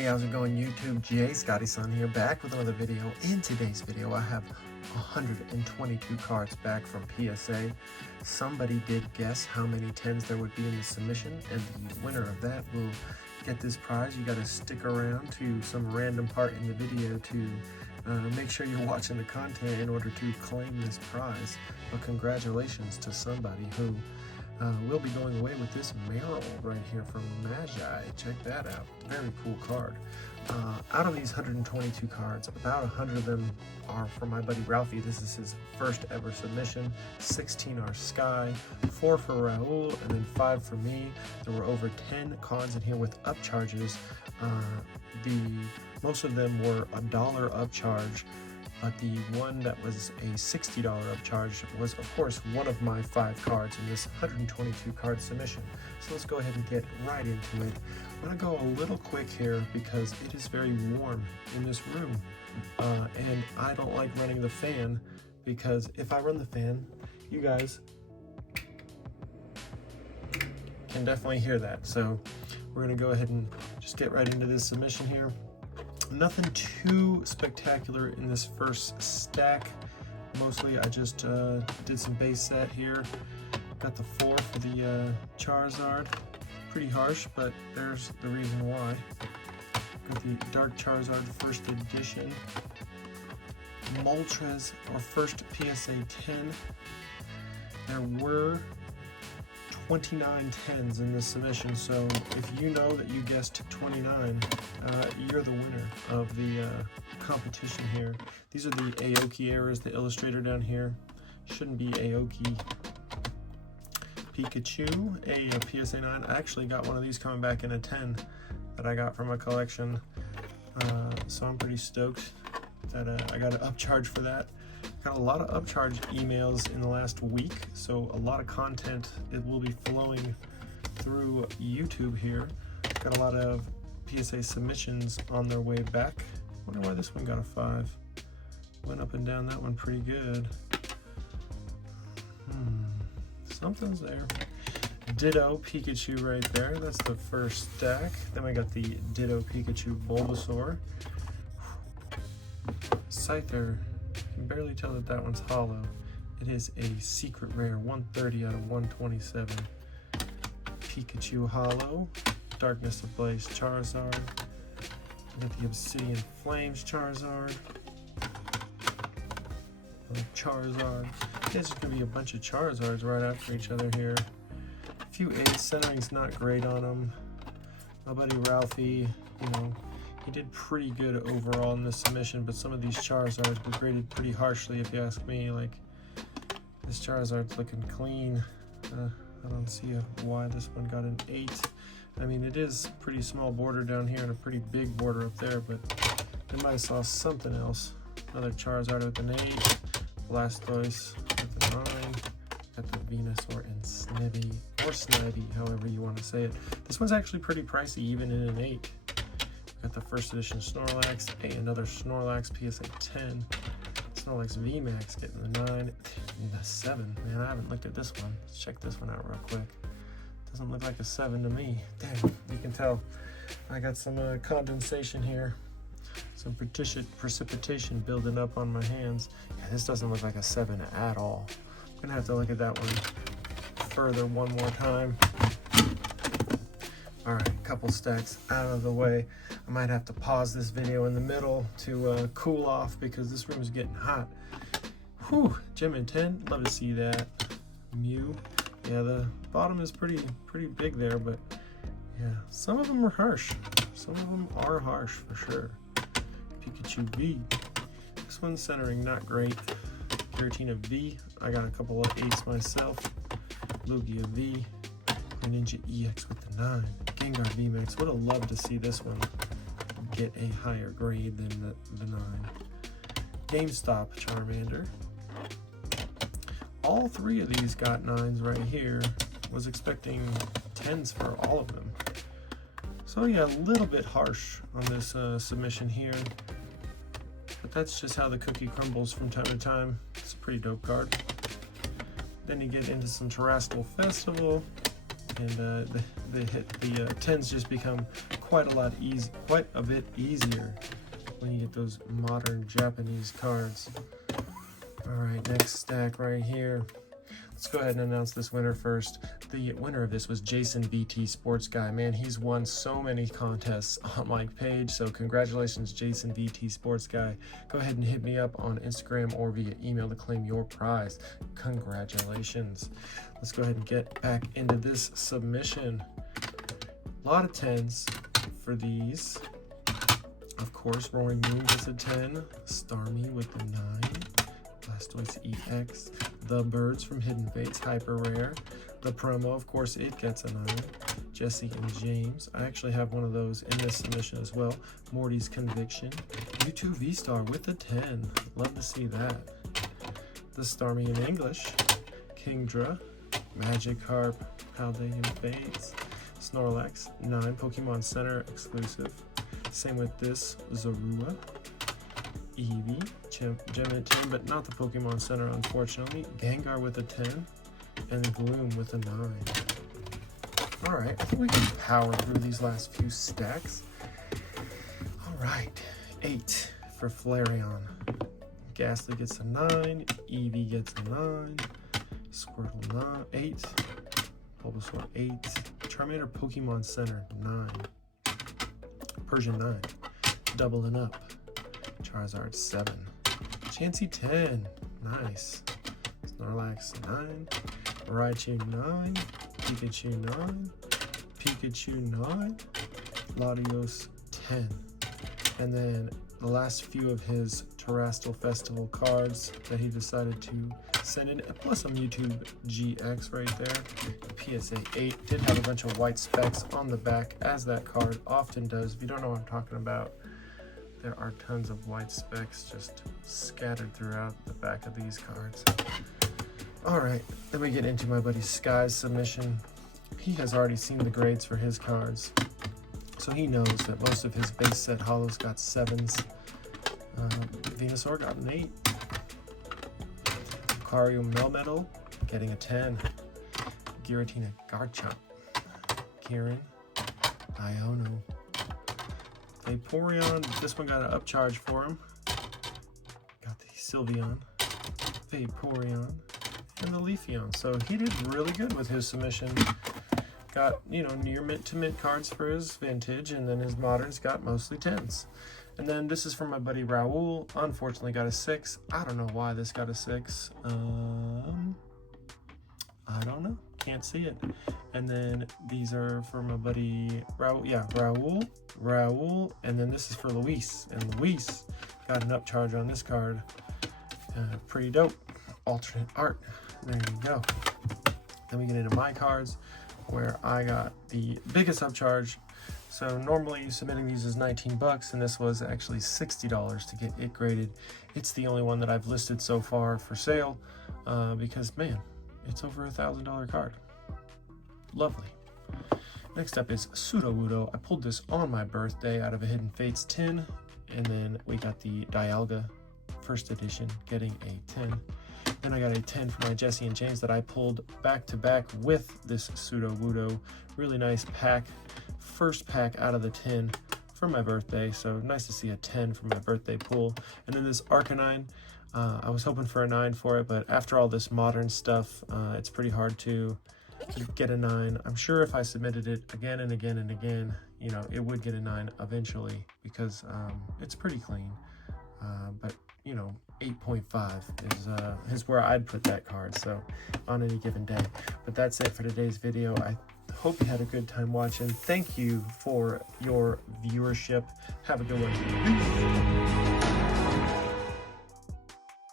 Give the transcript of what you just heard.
Hey, how's it going YouTube? GA Scotty Son here, back with another video. In today's video, I have 122 cards back from PSA. Somebody did guess how many 10s there would be in the submission, and the winner of that will get this prize. You gotta stick around to some random part in the video to make sure you're watching the content in order to claim this prize. But congratulations to somebody who we'll be going away with this Meryl right here from Magi. Check that out. Very cool card. Out of these 122 cards, about 100 of them are from my buddy Ralphie. This is his first ever submission. 16 are Sky, 4 for Raul, and then 5 for me. There were over 10 cards in here with upcharges. Most of them were $1 upcharge. But the one that was a $60 upcharge was, of course, one of my 5 cards in this 122 card submission. So let's go ahead and get right into it. I'm going to go a little quick here because it is very warm in this room. And I don't like running the fan because if I run the fan, you guys can definitely hear that. So we're going to go ahead and just get right into this submission here. Nothing too spectacular in this first stack. Mostly I just did some base set here. Got the 4 for the Charizard. Pretty harsh, but there's the reason why. Got the Dark Charizard first edition. Moltres, or first PSA 10. There were 29 10s in this submission, so if you know that you guessed 29, you're the winner of the competition here. These are the Aoki errors, the illustrator down here. Shouldn't be Aoki. Pikachu, a PSA 9. I actually got one of these coming back in a 10 that I got from a collection, so I'm pretty stoked that I got an upcharge for that. Got a lot of upcharge emails in the last week, so a lot of content it will be flowing through YouTube here. Got a lot of PSA submissions on their way back. Wonder why this one got a 5. Went up and down that one pretty good. Something's there. Ditto Pikachu right there. That's the first stack. Then we got the Ditto Pikachu Bulbasaur. Scyther. You can barely tell that that one's hollow. It is a secret rare, 130 out of 127. Pikachu hollow. Darkness Ablaze Charizard. We got the Obsidian Flames Charizard. Charizard. There's just gonna be a bunch of Charizards right after each other here. A few 8s, centering's not great on them. My buddy Ralphie, he did pretty good overall in this submission, but some of these Charizards were graded pretty harshly if you ask me. Like, this Charizard's looking clean. I don't see why this one got an 8. I mean, it is pretty small border down here and a pretty big border up there, but they might have saw something else. Another Charizard with an 8. Blastoise with a 9. Got the Venusaur and Snivy, or Snivy, however you want to say it. This one's actually pretty pricey, even in an 8. Got the first edition Snorlax, another Snorlax PSA 10. Snorlax VMAX getting the 9. The 7. Man, I haven't looked at this one. Let's check this one out real quick. Doesn't look like a 7 to me. Damn, you can tell. I got some condensation here. Some precipitation building up on my hands. Yeah, this doesn't look like a 7 at all. I'm gonna have to look at that one further one more time. All right, couple stacks out of the way. I might have to pause this video in the middle to cool off because this room is getting hot. Whew, Gem and 10, love to see that. Mew, yeah, the bottom is pretty big there, but yeah, some of them are harsh. Some of them are harsh for sure. Pikachu V. This one's centering not great. Giratina V. I got a couple of 8s myself. Lugia V. Ninja EX with the 9. Gengar VMAX. Would have loved to see this one get a higher grade than the 9. GameStop Charmander. All 3 of these got 9s right here. Was expecting 10s for all of them. So yeah, a little bit harsh on this submission here. But that's just how the cookie crumbles from time to time. It's a pretty dope card. Then you get into some Terrestrial Festival, and the 10s just become quite a bit easier when you get those modern Japanese cards. All right, next stack right here. Let's go ahead and announce this winner first. The winner of this was Jason BT Sports Guy. Man, he's won so many contests on my page, so congratulations, Jason BT Sports Guy. Go ahead and hit me up on Instagram or via email to claim your prize. Congratulations. Let's go ahead and get back into this submission. A lot of 10s for these. Of course, Roaring Moon gets a 10. Starmie with the 9. Blastoise EX. The Birds from Hidden Fates, hyper rare. The promo, of course, it gets a 9. Jesse and James. I actually have one of those in this submission as well. Morty's Conviction. Mewtwo V-Star with a 10. Love to see that. The Starmie in English. Kingdra. Magikarp. Paldean Fates. Snorlax. 9. Pokemon Center exclusive. Same with this. Zorua. Eevee, Gem and 10, but not the Pokemon Center, unfortunately. Gengar with a 10, and Gloom with a 9. Alright, I think we can power through these last few stacks. Alright, 8 for Flareon. Ghastly gets a 9, Eevee gets a 9, Squirtle 9, 8, Bulbasaur 8, Charmander Pokemon Center 9, Persian 9, doubling up. Charizard 7, Chansey 10, nice. Snorlax 9, Raichu 9, Pikachu 9, Pikachu 9, Latios 10. And then the last few of his Terrestrial Festival cards that he decided to send in, plus a Mewtwo GX right there. PSA 8 did have a bunch of white specks on the back, as that card often does. If you don't know what I'm talking about, there are tons of white specks just scattered throughout the back of these cards. Alright, then we get into my buddy Sky's submission. He has already seen the grades for his cards, so he knows that most of his base set holos got 7s. Venusaur got an 8. Lucario Melmetal getting a 10. Giratina Garchomp. Kieran. Iono. Vaporeon, this one got an upcharge for him. Got the Sylveon, Vaporeon, and the Leafeon. So he did really good with his submission. Got, you know, near mint to mint cards for his vintage, and then his moderns got mostly 10s. And then this is from my buddy Raul. Unfortunately got a 6. I don't know why this got a 6. I don't know. Can't see it. And then these are for my buddy Raul. Yeah, Raul. And then this is for Luis. And Luis got an upcharge on this card. Pretty dope. Alternate art. There you go. Then we get into my cards, where I got the biggest upcharge. So normally submitting these is 19 bucks, and this was actually $60 to get it graded. It's the only one that I've listed so far for sale, because man, it's over $1,000 card. Lovely. Next up is Sudowoodo. I pulled this on my birthday out of a Hidden Fates tin, and then we got the Dialga first edition getting a 10. Then I got a 10 for my Jesse and James that I pulled back to back with this Sudowoodo. Really nice pack. First pack out of the tin for my birthday, so nice to see a 10 for my birthday pull. And then this Arcanine, I was hoping for a 9 for it, but after all this modern stuff, it's pretty hard to get a 9. I'm sure if I submitted it again and again and again, you know, it would get a 9 eventually, because it's pretty clean. But you know, 8.5 is where I'd put that card, so on any given day. But that's it for today's video. I hope you had a good time watching. Thank you for your viewership. Have a good one. Peace.